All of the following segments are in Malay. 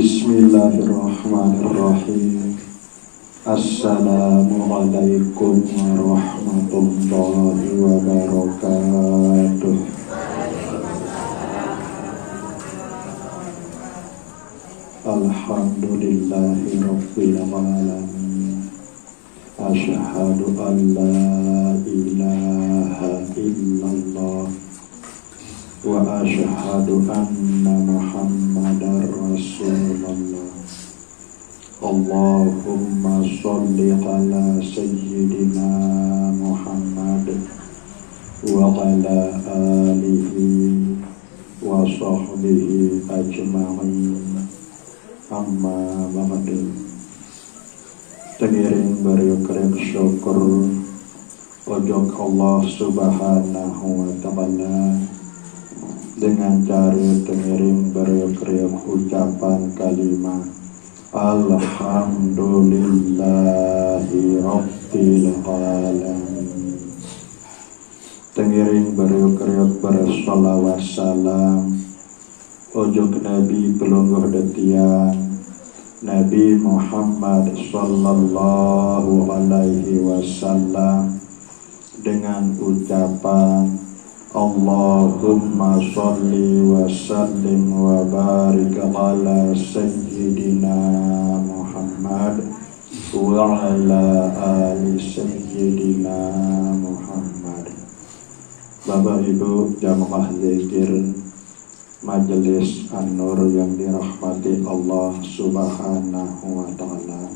Bismillahirrahmanirrahim. Assalamualaikum warahmatullahi wabarakatuh. Alhamdulillahi rabbil alamin. Asyhadu an la ilaha illallah wa asyhadu anna Muhammadar Rasulullah. Allahumma sholli ala sayyidina Muhammad wa ala alihi wa sahbihi ajma'in. Amma ba'du. Tengiring beriukrek syukur ojok Allah subhanahu wa ta'ala dengan cara tengiring beriukrek ucapan kalimat Alhamdulillahi Rabbil Alamin. Tengiring beriuk-riuk bersolawat salam ojok Nabi pelungguh detian Nabi Muhammad sallallahu alaihi wasallam dengan ucapan Allahumma sholli wa sallim wa barik ala sayyidina Muhammad wa ala ali sayyidina Muhammad. Bapak Ibu jamaah zikir Majelis An-Nur yang dirahmati Allah subhanahu wa ta'ala,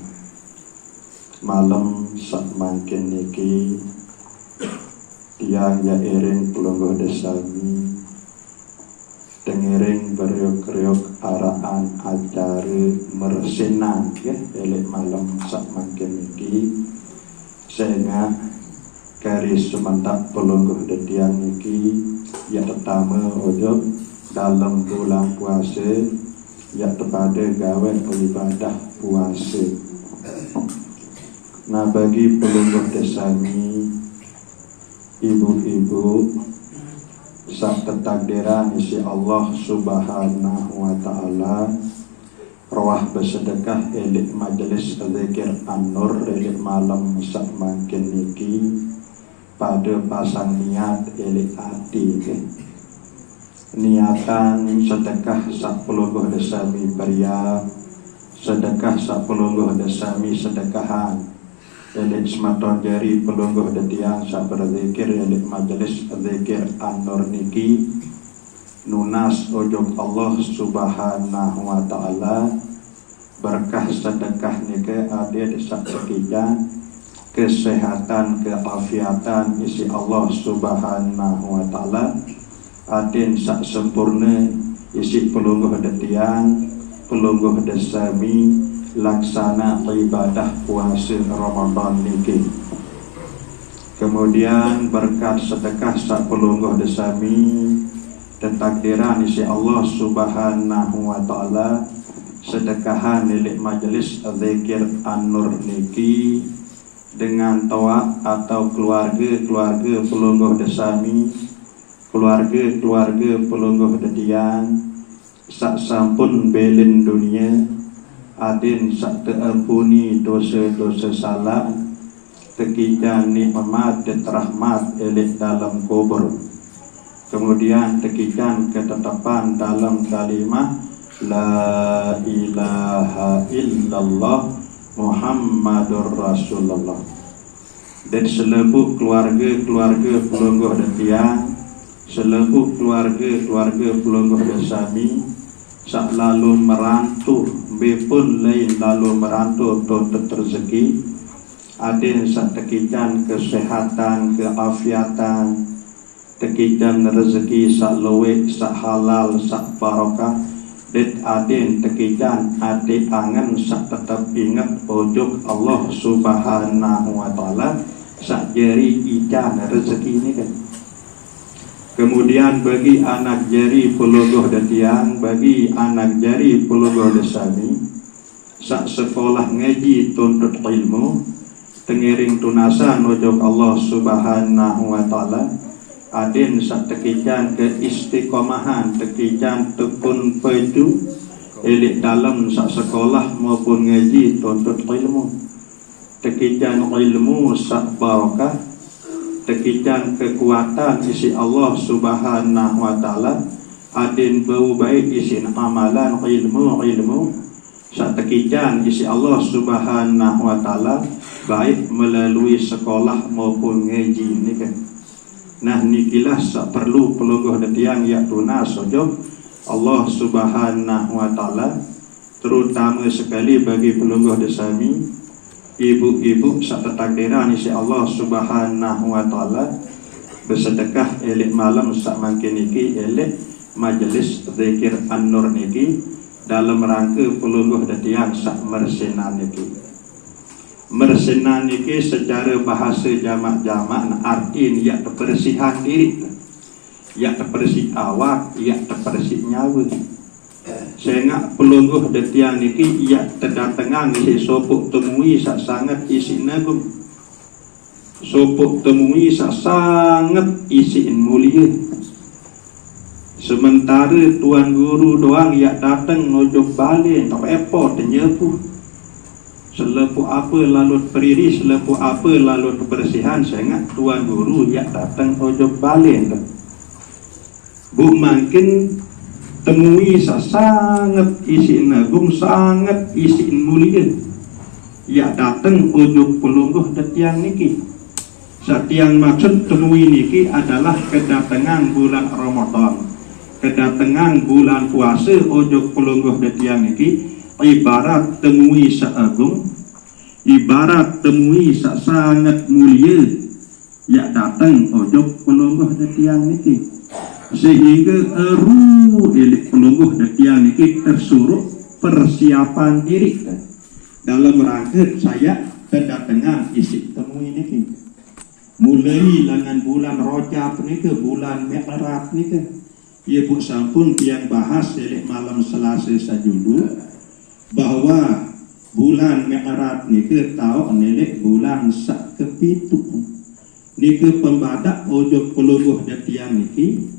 malam sak mangkin niki tiang ya iring pelungguh desami tengiring beriuk-riuk araan acara mersinan ya elek malam sak mangkin niki sehingga garis sementak pelungguh de tiang niki ya pertama ojok dalam bulan puasa ya kepada gawe ibadah puasa. Nah bagi pelungguh desami ibu-ibu sak ketakdiran isi Allah subhanahu wa ta'ala rawah bersedekah elik majelis zikir An-Nur elik malam sak mangkin niki pada pasang niat elik hati niatan sedekah sak pelungguh desami pria sedekah sak pelungguh desami sedekahan elik sematon jari pelungguh detiang sak berzikir elik majelis zikir An-Nur niki nunas ojok Allah subhanahu wa ta'ala berkah sedekah niki adil sak sekijan kesehatan keafiatan isi Allah subhanahu wa ta'ala adin sak sempurna isi pelungguh detiang pelungguh desami laksana ibadah puasa Ramadan niki. Kemudian berkat sedekah sak pelungguh desami dan takdiran isi Allah subhanahu wa ta'ala sedekahan milik majelis zikir An-Nur niki dengan toa atau keluarga pelungguh desami keluarga pelungguh detian sak sampun belin dunia adin sak teampuni dosa-dosa salah tekijan nikmat dan rahmat elik dalam kubur, kemudian tekijan ketetapan dalam kalimat la ilaha illallah Muhammadur Rasulullah. Dan seluruh keluarga pelungguh detian seluruh keluarga pelungguh desami sak lalu merantau bepun lain lalu merantau tuntut rezeki adin sak tekijan kesehatan keafiatan tekijan rezeki sak luwek sak halal sak barokah dan adin tekijan ade angan sak tetap ingat ojok Allah subhanahu wa ta'ala sak jari ijan rezeki ini kan. Kemudian bagi anak jari pelungguh detian, bagi anak jari pelungguh desami sak sekolah ngaji tuntut ilmu tengiring tunasan ojok Allah subhanahu wa ta'ala adin sak tekijan ke istiqomahan tekijan tekun peju elik dalam sak sekolah maupun ngaji tuntut ilmu. Tekijan ilmu sak barakah, tekijan kekuatan isi Allah Subhanahu wa taala, adin bau baik isi amalan ilmu sak tekijan isi Allah Subhanahu wa taala baik melalui sekolah maupun ngaji ni kan. Nah nikilah sak perlu pelungguh detiang ya tunas sojo Allah Subhanahu wa taala, terutama sekali bagi pelungguh desami ibu-ibu sak tetakdiran isi Allah Subhanahu wa taala bersedekah elik malam sak mangkin niki elik majelis zikir an-nur niki dalam rangka pelungguh detiang sak mersenan niki. Mersenan niki secara bahasa jamak-jamak artin ya kebersihan diri, ya kebersih awak, ya kebersih nyawa. Sehingga pelungguh detiang niki ia terdatangan isi sopuk temui sak sangat isi nagum, sopuk temui sak sangat isi mulia. Sementara tuan guru doang ia datang ngojok balik tak repot tenyepuh selepu apa lalu periri, selepu apa lalu kebersihan. Sehingga tuan guru ia datang ngojok balik bu makin temui sangat isi nagum, sangat isi mulia. Ya datang ujuk pelungguh detiang niki. Satiang maksud temui niki adalah kedatangan bulan Ramadan, kedatangan bulan puasa ujuk pelungguh detiang niki ibarat temui seagung, ibarat temui sangat mulia. Ya datang ujuk pelungguh detiang niki. Sehingga elik pelungguh detiang niki tersuruh persiapan diri dalam rangka saya kedatangan isi temui niki. Mulai dengan bulan Rajab niki, bulan Mi'raj niki, ia bu sampun yang bahas elik malam Selasa sajulu bahwa bulan Mi'raj niki tahu nelik bulan sak kepitu niki pembadak ojo pelungguh detiang niki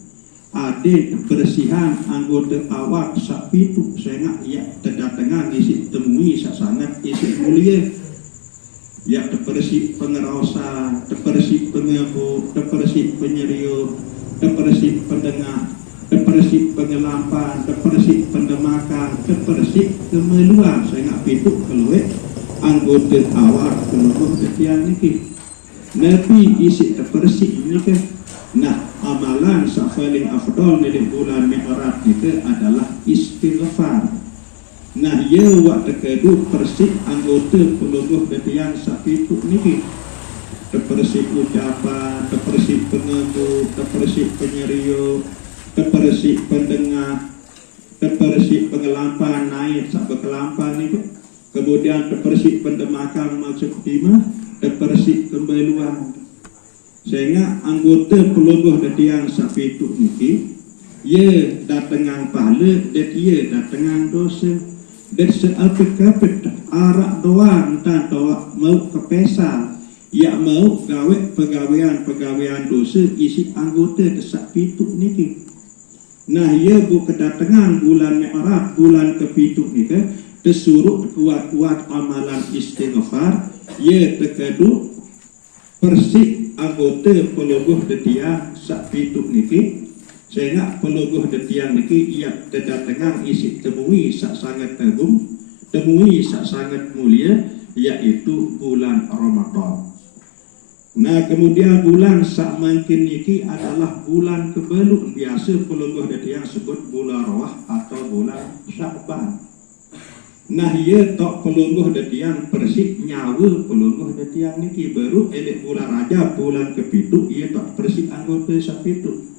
ada kebersihan anggota awak sak pitu. Sehingga ia terdatangan isi temui sak sangat isi mulia. Ya terbersih pengerasa, terbersih pengebu, terbersih penyerio, terbersih pendengah, terbersih pengelampan, terbersih pendemakan, terbersih kemeluan. Sehingga pitu keluar anggota awak pelungguh detiang niki. Nabi isi terbersih ini ke. Nah, amalan paling afdal di bulan Mi'raj itu adalah istighfar. Nah, ia waktu kedua persik anggota pelungguh detiang sapitu niki. Terpersik ucapan, terpersik pengebu, terpersik penyerio, terpersik pendengar, terpersik pengelampan naik sampai kelampan niku. Kemudian terpersik pendemakan maksud lima, terpersik kemeluan. Sehingga anggota pelungguh detiang sapitu niki ia datangan pahala dan ia datangan dosa. Dan seapik-apik arak doang dan doa mau kepesal, ia mau gawe pegawaian dosa isi anggota sapitu niki. Nah ia bu kedatangan bulan Mi'raj, bulan kepitu niki tersuruh kuat-kuat amalan istighfar. Ia terkedu persik anggota pelungguh detiang sak pitu niki. Sehingga pelungguh detiang niki ia terdatangan isi temui sak sangat agung, temui sak sangat mulia, yaitu bulan Ramadan. Nah kemudian bulan sak mangkin niki adalah bulan kebeluk, biasa pelungguh detiang sebut bulan Rawah atau bulan Sya'ban. Nah ia tok pelungguh detiang persik nyawa pelungguh detiang niki baru elik bulan Rajab bulan kepitu ia tok persik anggota sapitu.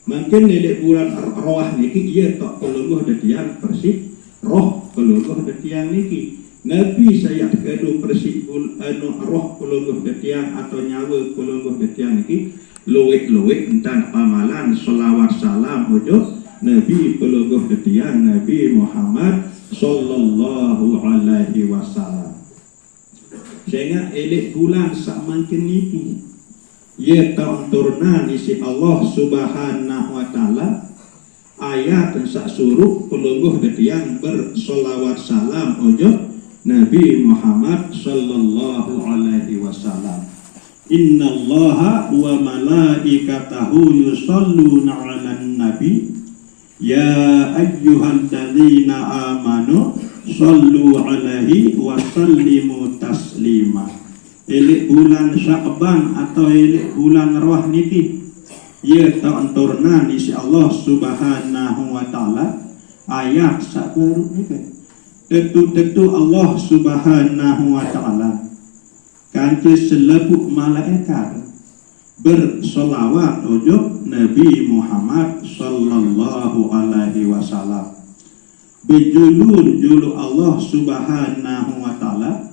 Mungkin elik bulan Rawah niki ia tok pelungguh detiang persik roh pelungguh detiang niki. Nabi saya kedua persik roh pelungguh detiang atau nyawa pelungguh detiang niki luwek-luwek tentang amalan selawat salam ojo Nabi pelungguh detiang Nabi Muhammad sallallahu alaihi wasallam. Sehingga elik bulan sak mangkin niki ia tahun turunan isi Allah Subhanahu wa taala ayat sak suruh pelungguh detiang bersolawat salam ojo Nabi Muhammad sallallahu alaihi wasallam. Innallaha wa malaikatahu yusalluna 'alan nabi ya ayyuhalladzina amanu sallu alaihi wa sallimu taslima. Elik bulan Sya'ban atau elik bulan Rawah niki ya ta'anturna si Allah subhanahu wa ta'ala ayat sabaru nika. Tentu Allah subhanahu wa ta'ala kanci selebuk malaikat bersolawat ujub Nabi Muhammad sallallahu alaihi wasallam. Bijulun julu Allah subhanahu wa ta'ala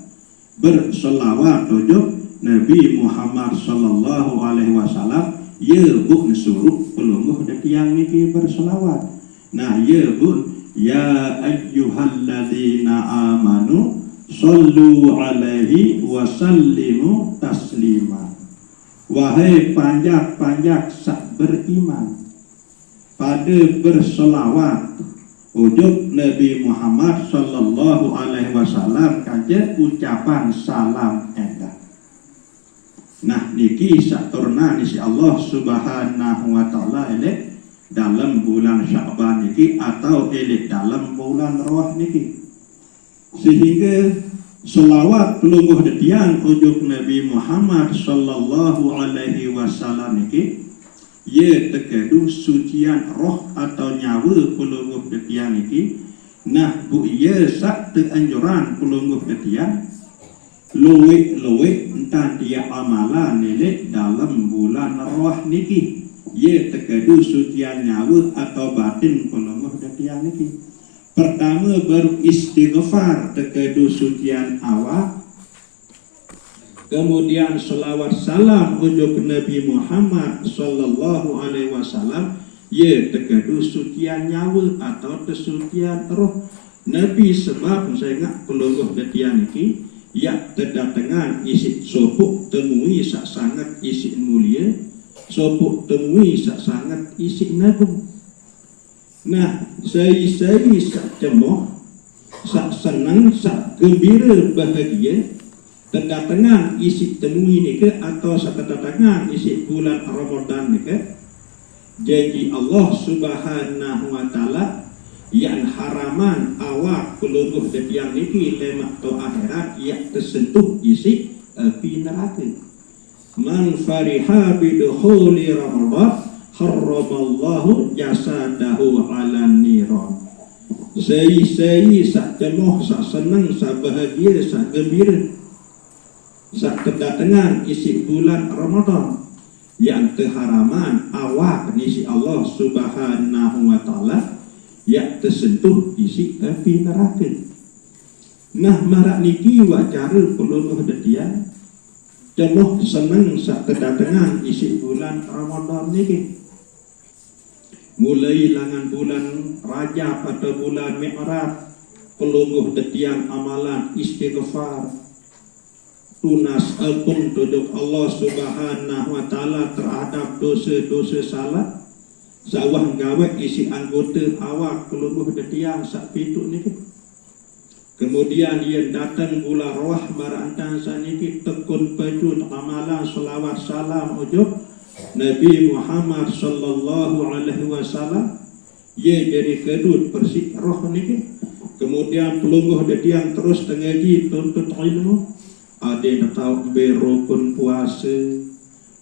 bersolawat ujub Nabi Muhammad sallallahu alaihi wasallam. Ya buk suruh pelungguh yang niki bersolawat. Nah ya buk ya ayyuhalladzina amanu sallu alaihi wa sallimu taslima. Wahai panjak-panjak sak beriman pada bersolawat ujub Nabi Muhammad sallallahu alaihi wasallam kajet ucapan salam endah. Nah niki saturna nisi Allah subhanahu wa ta'ala elek dalam bulan Sya'ban niki atau elek dalam bulan Rawah niki. Sehingga selawat pelungguh detian ujub Nabi Muhammad sallallahu alaihi wasallam niki ye tekedu sucian roh atau nyawa pelungguh detian niki. Nah bu ye sak teanjuran pelungguh detian luwek entah dia amalan nenek dalam bulan Rawah niki ye tekedu sucian nyawa atau batin pelungguh detian niki. Pertama baru istighfar tekedu sucian awak, kemudian selawat salam ujub Nabi Muhammad sallallahu alaihi wasallam ye tekedu sucian nyawa atau kesucian roh Nabi. Sebab saya ingat pelungguh detian niki ya terdatangan isi sopuk temui sak sangat isi mulia, sopuk temui sak sangat isi nagung. Nah saya sak cemoh, sak senang, sak gembira bahagia terdatangan isi temui ni ke atau sak terdatangan isi bulan Ramadan ni ke. Janji Allah subhanahu wa ta'ala yang haraman awak pelungguh detiang niki lemak to akhirat yang tersentuh isi api neraka. Man fariha bidukhuli Ramadan harramallahu jasadahu ala niran. Sei sak cemoh, sak senang, sak bahagia, sak gembira sak kedatangan isi bulan Ramadan yang keharaman awak nisi Allah subhanahu wa ta'ala yang tersentuh isi api neraka. Nah marak niki wacara pelungguh detian cemoh senang sak kedatangan isi bulan Ramadan niki. Mulai langan bulan Rajab atau bulan Mi'raj pelungguh detian amalan istighfar tunas ampun duduk Allah subhanahu wa ta'ala terhadap dosa-dosa salah sawah gawe isi anggota awak pelungguh detiang sak pitu niki. Kemudian ia datang bulan Rawah barantan saniki tekun pejun amalan selawat salam ujub Nabi Muhammad sallallahu alaihi wasallam ia jadi kedut persik roh niki. Kemudian pelungguh detiang terus tengaji tuntut ilmu. Ada yang tahu mbe rukun puasa,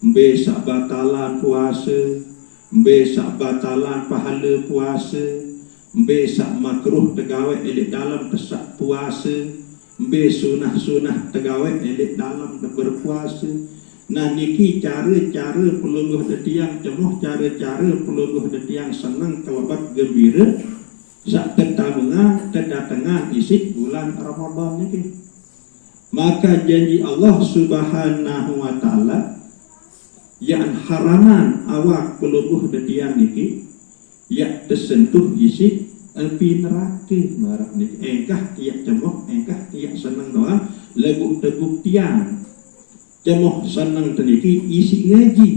mbe sak batalan puasa, mbe sak batalan pahala puasa, mbe sak makruh tegawe elik dalam pesak puasa, mbe sunah-sunah tegawe elik dalam berpuasa. Nah niki cara-cara pelungguh detiang cemuh, cara-cara pelungguh detiang senang kelebat gembira sak terdatangan isi bulan Ramadan niki. Maka janji Allah subhanahu wa ta'ala yang haraman awak pelungguh detiang niki yang tersentuh isi api neraka marak niki. Engkah tiak cemoh, engkah tiak senang doa lebuk tebuktian cemoh senang teniki isi ngaji.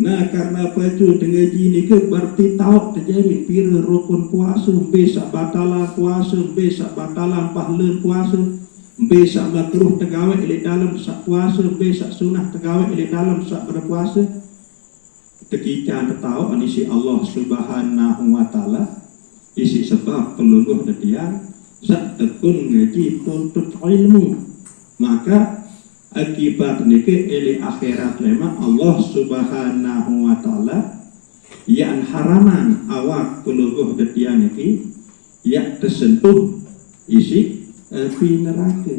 Nah karena pacu dengaji ni ke berarti tahu terjadi pira rukun puasa, besak batalan puasa, besak batalan pahala puasa, besak makruh tegawe oleh dalam sak puasa, besak sunah tegawe oleh dalam sak berpuasa. Ketika tahu anisi Allah Subhanahu wa taala isi sebab pelungguh detian sak tekun ngaji tuntut ilmu, maka akibat niki eli akhirat lema Allah Subhanahu wa taala yang haraman awak pelungguh detian niki yang tersentuh isi api neraka.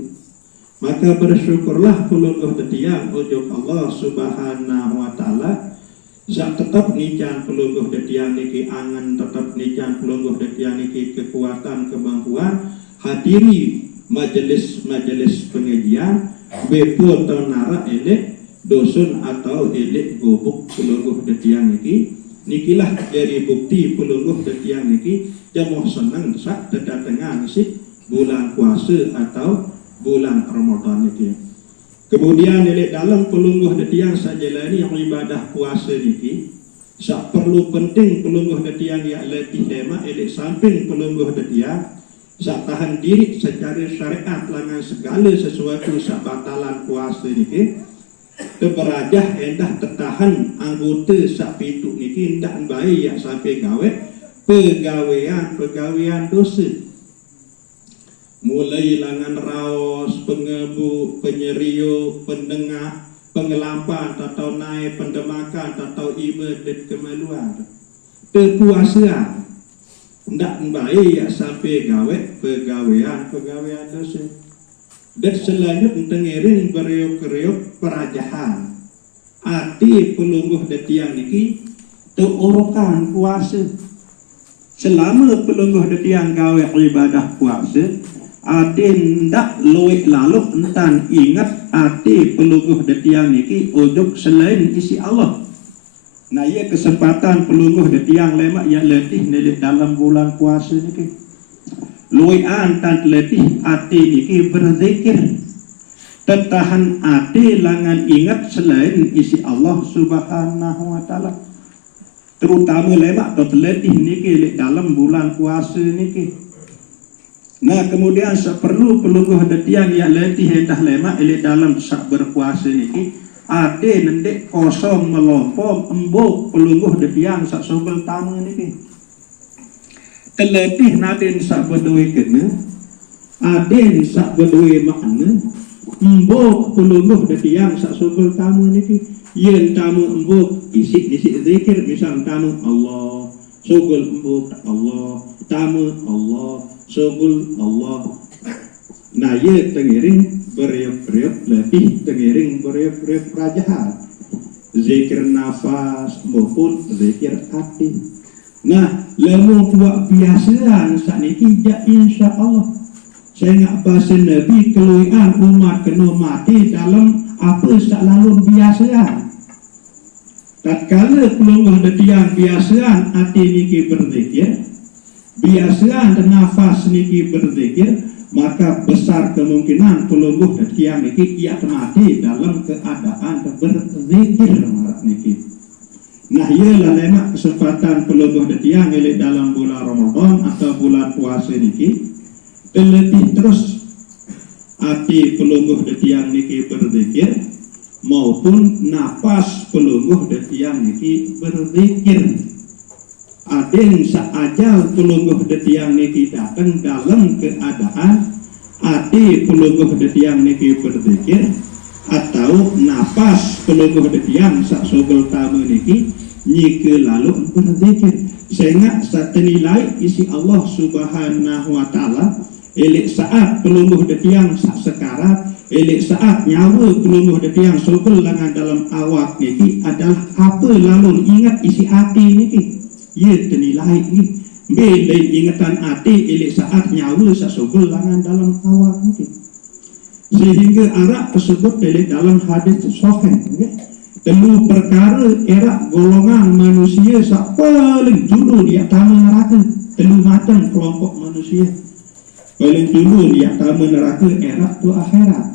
Maka bersyukurlah pelungguh detian ujung Allah Subhanahu wa taala sak tetap nican pelungguh detian niki angan, tetap nican pelungguh detian niki kekuatan kemampuan hadiri majelis pengajian bepo atau nara elek dosun atau elek gobuk pelungguh detian niki nikilah dari bukti pelungguh detian niki jamoh senang sak terdatangan si bulan puasa atau bulan Ramadan niki. Kemudian elek dalam pelungguh detiang sajalani ibadah puasa niki sak perlu penting pelungguh detiang yang letih lema elek samping pelungguh detiang sak tahan diri secara syariat langan segala sesuatu sak batalan puasa niki teberajah endah tertahan anggota sak pitu niki ndak baik ya sampai gawe pegawaian dosa. Mulai langan raos, pengebuk, penyerio, pendengah, pengelampan, atau naik, pendemakan, atau ibadat kemaluan. Terpuasaan. Tidak baik ya sampai gawe pegawaian dosa. Dan selanjutnya tengiring beriuk-riuk perajahan. Ati pelungguh detiang niki teorokan puasa. Selama pelungguh detiang gawe ibadah puasa, ati ndak luwih lalu entan ingat ati pelungguh detiang niki ujuk selain isi Allah. Nah ia kesempatan pelungguh detiang lemak yang letih nelik dalam bulan puasa niki. Luwih antan letih ati niki berzikir. Tertahan ati langan ingat selain isi Allah Subhanahu wa taala. Terutama lemak atau letih niki dalam bulan puasa niki. Nah kemudian seperlu pelungguh detiang yang letih hendah lemak ili dalam sak berpuasa niki ade nendek kosong melompok embuk pelungguh detiang sak sobel tamu niki terletih naden sak berdua kena aden sak berdua makna embuk pelungguh detiang sak sobel tamu niki yen tamu embuk isi zikir misal tamu Allah sobel embuk Allah tamu Allah Sobul Allah. Nah ia tengiring beriuk-riuk lebih tengiring beriuk-riuk perajahan. Zikir nafas maupun zikir hati. Nah lemu buat biasaan saat ini ja insya Allah. Saya nak bahasa Nabi keluian umat kena mati dalam apa selalu biasaan. Tatkala pelungguh detiang biasaan hati niki berzikir, biasaan dan nafas niki berzikir, maka besar kemungkinan pelungguh detiang niki ia mati dalam keadaan berzikir marak niki. Nah ialah lemak kesempatan pelungguh detiang milik dalam bulan Ramadan atau bulan puasa niki terlebih terus hati pelungguh detiang niki berzikir maupun nafas pelungguh detiang niki berzikir. Aden saajal pelungguh detiang niki datang dalam keadaan ati pelungguh detiang niki berzikir atau nafas pelungguh detiang sak sobel tamu niki nyike lalu berzikir sehingga satenilai isi Allah Subhanahu wa taala elek saat pelungguh detiang sak sekarat elek saat nyawa pelungguh detiang sobel langan dalam awak niki adalah apa lalu ingat isi hati niki. Ia tenilai ini bila ingatan hati elek saat nyawa sesobel langan dalam awak ini sehingga arak tersebut elek dalam hadis sahih telu perkara erak golongan manusia sak paling dulu di atas neraka telu macam kelompok manusia paling dulu di atas neraka erak tu akhirat.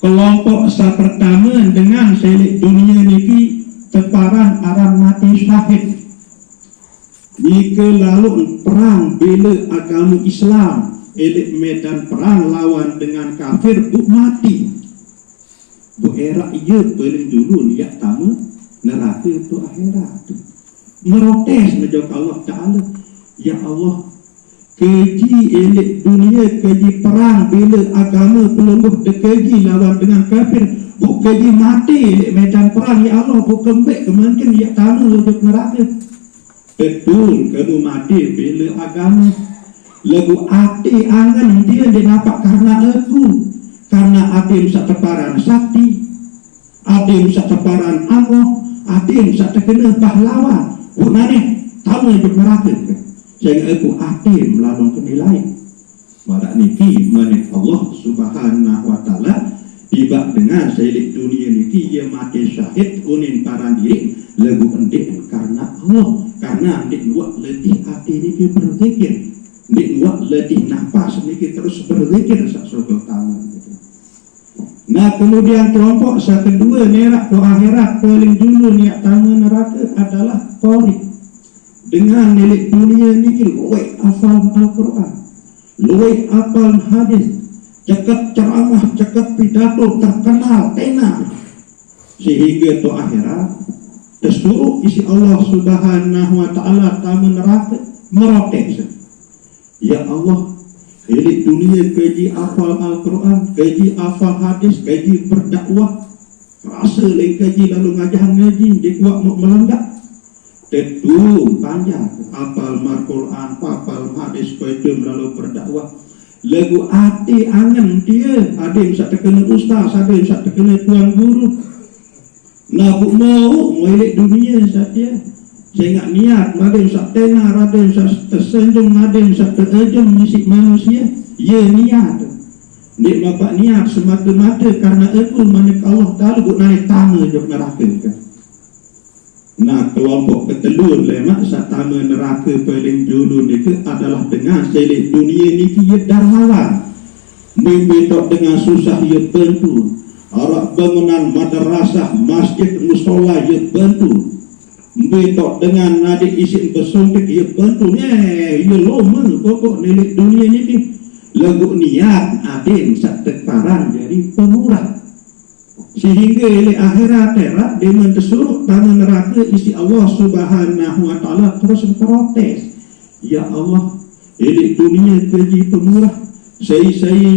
Kelompok sak pertama dengan selik dunia niki teparan aran mati syahid. Jika lalu perang bela agama Islam, elek medan perang lawan dengan kafir, bu mati. Bu era ia paling dulu niat tamu neraka tu akhirat. Merotes menjawab Allah Ta'ala, ya Allah, keji elek dunia, keji perang bela agama pelungguh keji lawan dengan kafir, bu keji mati elek medan perang, ya Allah, bu kembek kemungkin ya tamu lujud neraka. Betul kamu mati bela agama, lagu hati angan dia nampak karena aku, karena adim sak teparan sakti, adim sak teparan Allah, adim sak terkena pahlawan. Bunane tamu hidup neraka. Sehingga aku adim lawan penilai. Marak niki manik Allah Subhanahu wa taala tiba dengan selik dunia niki ia mati syahid unin paran diri lagu endik karena Allah, karena endik buat letih hati niki berzikir, endik buat letih nafas niki terus berzikir sak surga tamu. Nah kemudian kelompok kedua nerak ke akhirat paling dulu niat tamu neraka adalah qori. Dengan milik dunia niki luwih hafal Al-Quran, luwih hafal hadis, cakap ceramah, cakap pidato terkenal tenar, sehingga tu akhirat tersuruh isi Allah Subhanahu wa taala tamu neraka merotes. Ya Allah, milik dunia kaji hafal Al-Quran, kaji hafal hadis, kaji berdakwah, rasa lagi kaji lalu ngaji dia kuat mau melenggak. Tentu panjang hafal Al-Quran, hafal hadis, kaji lalu berdakwah. Lagu hati angan dia, ada yang tak terkena ustaz, ada yang tak terkena tuan guru. Nah, bu mau milik dunia saja. Saya ingat niat, ada yang tak tenar, ada yang tak tersenyum, ada yang tak terejam misi manusia. Ya niat. Nek bapak niat semata-mata karena aku manik Allah Ta'ala bu naik tama je neraka kan. Nah, kelompok ketelur lemak satama neraka paling dulu ni adalah dengan selik dunia ni ia darmawan. Membetok dengan susah ia bantu. Arak bangunan madrasah, masjid, musola ia bantu. Betok dengan nadik isin bersumpit ia bantu. Ia loma pokok milik dunia ni lagu niat adin sak teparan jadi pemurah. Sehingga oleh akhirat terak dia mentesuruh tangan neraka isi Allah Subhanahu wa taala terus protes. Ya Allah, elik dunia keji pemurah, saya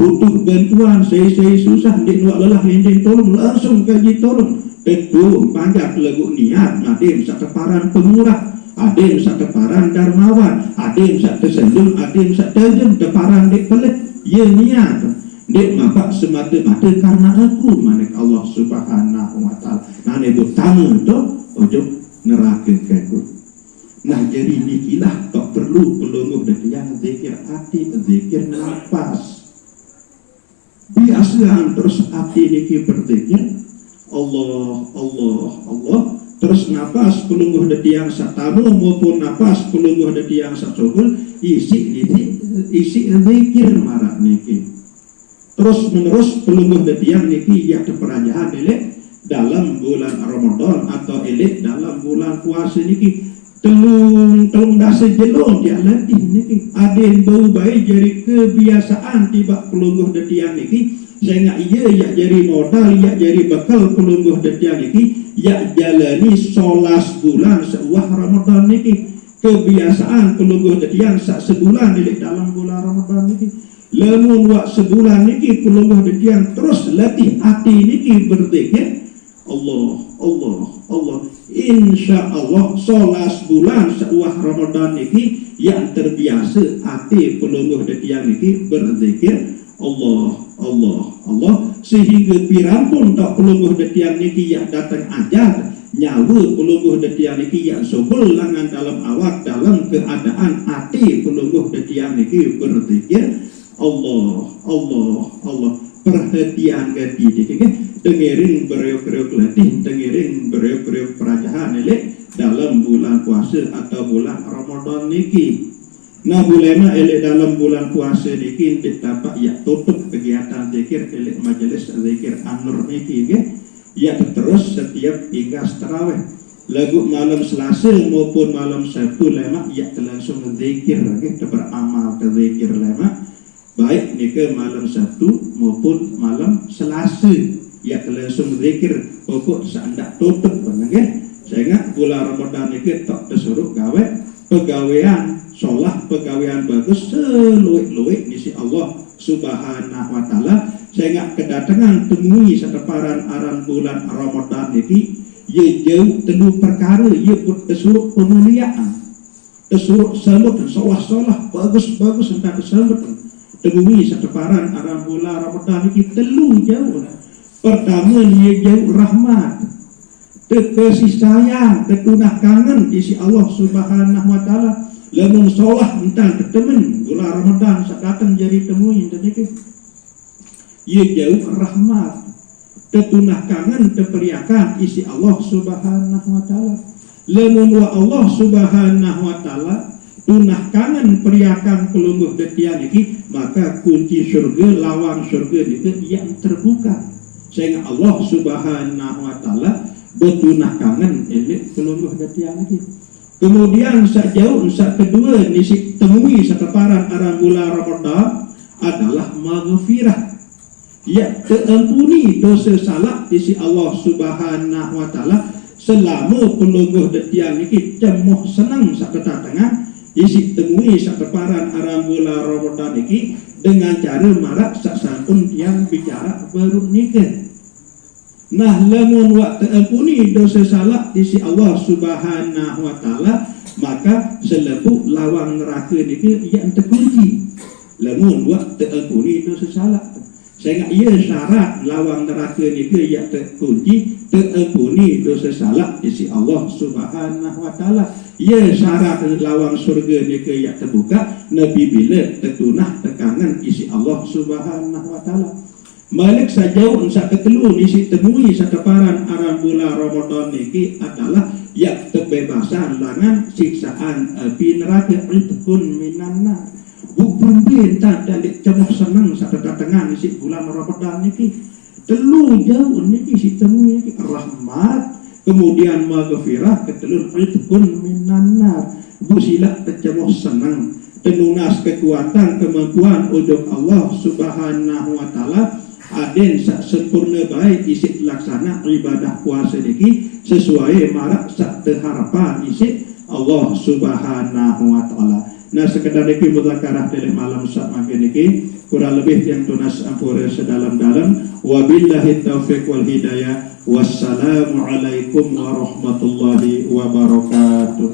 butuh bantuan, saya susah, dia nak lelah linding tolong, langsung kaji tolong. Betul panjang lagu niat adim sak teparan pemurah, adim sak teparan darmawan, adim sak tersenyum, adim sak terjem teparan dek pelit. Ya niat dek mapak semata-mata karena aku manik Allah Subhanahu wa taala. Nah nebut tamu tu ojo neraka keku. Nah jadi nikilah tak perlu pelunguh dan yang zikir hati, zikir nafas. Biasaan terus hati niki berzikir Allah, Allah, Allah. Terus nafas pelunguh dan yang satamu maupun nafas pelunguh dan yang satsogul isi zikir marak niki. Terus menerus pelunguh detiang niki ya perayaan elek dalam bulan Ramadan atau elek dalam bulan puasa niki telung dasa jelong dia latih niki aden bau baik jadi kebiasaan tiba pelunguh detiang niki sehingga ia ya jadi modal ya jadi bekal pelunguh detiang niki ya jalani 11 bulan seuah Ramadan niki kebiasaan pelunguh detiang sak sebulan elek dalam bulan Ramadan niki. Lamun wak sebulan niki pelunguh detiang terus latih hati niki berzikir Allah, Allah, Allah. Insya Allah 11 bulan seuah Ramadan niki yang terbiasa hati pelunguh detiang niki berzikir Allah, Allah, Allah. Sehingga pirampun tak pelunguh detiang niki yang datang ajal nyawa pelunguh detiang niki yang subul langan dalam awak dalam keadaan hati pelunguh detiang niki berzikir Allah, Allah, Allah. Perhatian gati dikit dengerin beriuk-beriuk latih, dengerin beriuk-beriuk perajahan elek dalam bulan puasa atau bulan Ramadan niki. Nah bulan elek dalam bulan puasa niki dapat ya tutup kegiatan zikir elek majelis zikir An-Nur niki ke. ia terus setiap ingas tarawih. Lagu malam Selasa maupun malam Sabtu lama ia langsung berzikir, beramal berzikir lama. Baik nika malam Sabtu maupun malam Selasa ia langsung berzikir. Pokok sandak tutup kan. Saya ingat bulan Ramadan nika tak tersuruh gawe pegawaian solah, pegawaian bagus seluik-luik nisi Allah Subhanahu wa taala. Saya ingat kedatangan temui seteparan aran bulan Ramadan niki ye jauh telu perkara ye pun tersuruh pemuliaan, tersuruh sambut solah-solah bagus-bagus entah kesambut temui seteparan aran bulan Ramadan niki telu jauh. Pertama ye jauh rahmat, kasih sayang, ketunah kangen isi Allah Subhanahu wa taala. Lamun solah entah ketemen bulan Ramadan sak datang jadi temui niki ye jauh rahmat, ketunah kangen keperiakan isi Allah Subhanahu wa taala. Lamun wa Allah Subhanahu wa taala tunah kangen periakan pelungguh detian iki, maka kunci surga, lawang surga itu yang terbuka. Sehingga Allah Subhanahu wa taala betunah kangen ini pelungguh detian iki. Kemudian sejauh kedua nisi temui seteparan arah bulan Ramadan adalah maghfirah, ya terampuni dosa salah isi Allah Subhanahu wa taala selama pelungguh detian niki cemoh senang sak kedatangan isi temui seteparan arah bulan Ramadan niki dengan cara marak sak sampun yang bicara baru nikah. Nah, lamun wa terampuni dosa salah isi Allah Subhanahu wa taala, maka selepu lawang neraka niki yang terkunci. Lamun wa terampuni dosa salah, sehingga ia syarat lawang neraka niki yang terkunci, terampuni dosa salah isi Allah Subhanahu wa taala. Ia syarat lawang surga niki yang terbuka nabi bila tertunah tekangan isi Allah Subhanahu wa taala. Malik sajau unsak ketelu nisi temui seteparan arah bulan Ramadan niki adalah yang kebebasan langan siksaan api neraka itqun minanna. Bukun bintang dan cemoh senang sak kedatangan nisi bulan Ramadan niki. Telu jauh niki si temui niki rahmat, kemudian maghfirah, ketelu itqun minanna. Busila cemoh senang, tenunas kekuatan kemampuan ujung Allah Subhanahu wa taala. Aden sak sempurna baik isi laksana ibadah puasa niki sesuai marak sak terharapan isi Allah Subhanahu wa taala. Nah, sekedar niki mudzakarah dalam malam sak mangke niki kurang lebih yang tunas ampura sedalam-dalam. Wabillahi taufiq wal hidayah. Wassalamu alaikum warahmatullahi wabarakatuh.